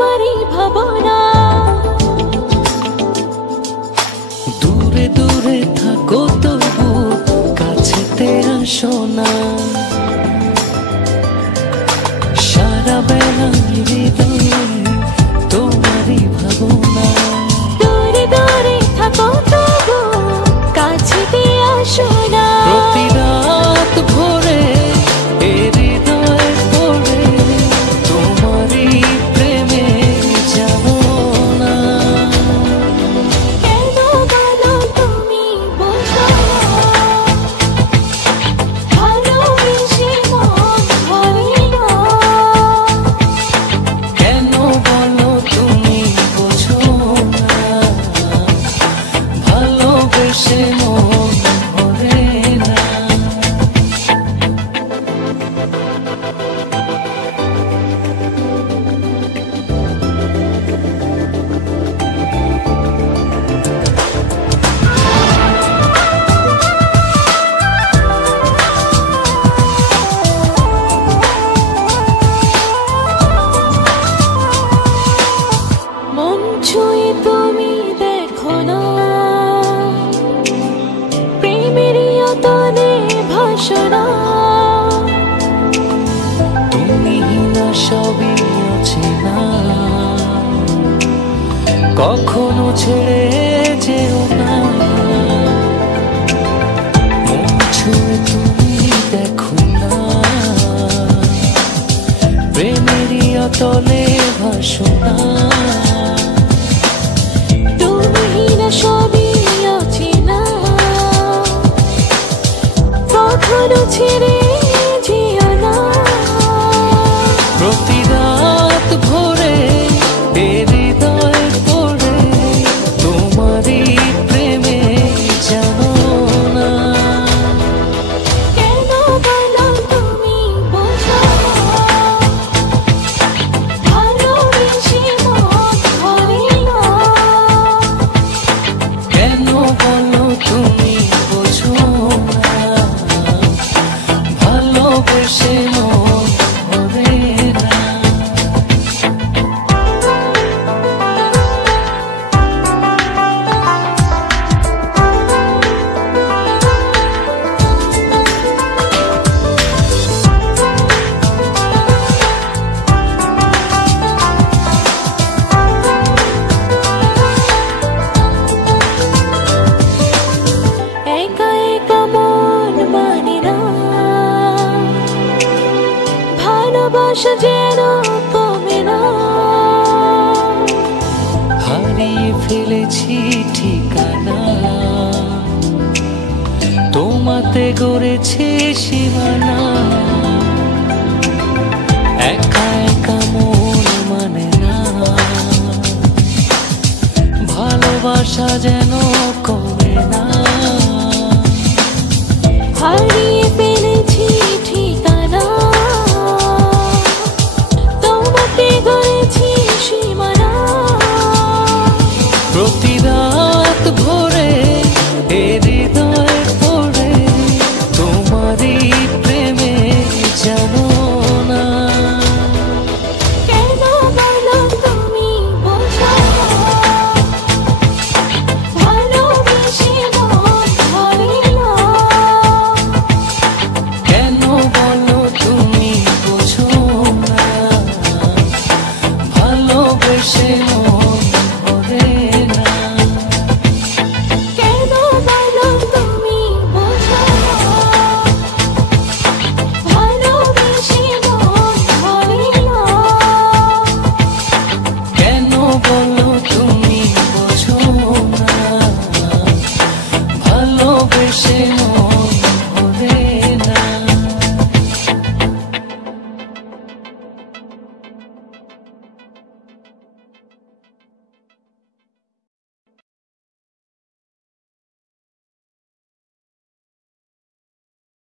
তোমারই ভাবনা। দূরে দূরে থাকো তবু কাছেতে আসো না, সারা বেলা হৃদয়ে তোমারই ভাবনা। দূরে দূরে থাকো তবু কাছেতে আসো না। প্রতি রাত ভোরে এ হৃদয়ে পড়ে তোমারই প্রেমে যাবো না। কেন বলো তুমি বোঝো ভালোবেসে মন ভরে না। কেন বলো তুমি বোঝো না, ভালোবেসে মন ভরে না। মন ছুঁয়ে তুমি দেখো না, প্রেমেরই অতলে ভাসো না। তুমি না সবই আছে না, কখনো ছেড়ে যেও না। মন ছুঁয়ে তুমি দেখো না, প্রেমেরই অতলে ভাসো না। তুমি না সবই অচেনা, কখনো ছেড়ে যেও না। প্রতি রাত ভোরে এ হৃদয়ে পড়ে তোমারই প্রেমে জানো না। কেন বলো তুমি বোঝো ভালোবেসে মন ভরে না। কেন বলো তুমি বোঝো না, ভালোবেসে মন ভরে না। একা একা মন মানে না, ভালোবাসা যেন কমে না। হারিয়ে ফেলেছি ঠিকানা, তোমাতে গড়েছে সীমানা। একা একা মন মানে না, ভালোবাসা যেন কমে না। হারিয়ে ফেলেছি ঠিকানা, তোমাতে গড়েছি সীমানা। প্রতি রাত ভোরে এ হৃদয়ে পড়ে তোমারই প্রেমে জানো না। কেন বলো তুমি বোঝো ভালোবেসে মন ভরে না। কেন বলো তুমি বোঝো না, ভালোবেসে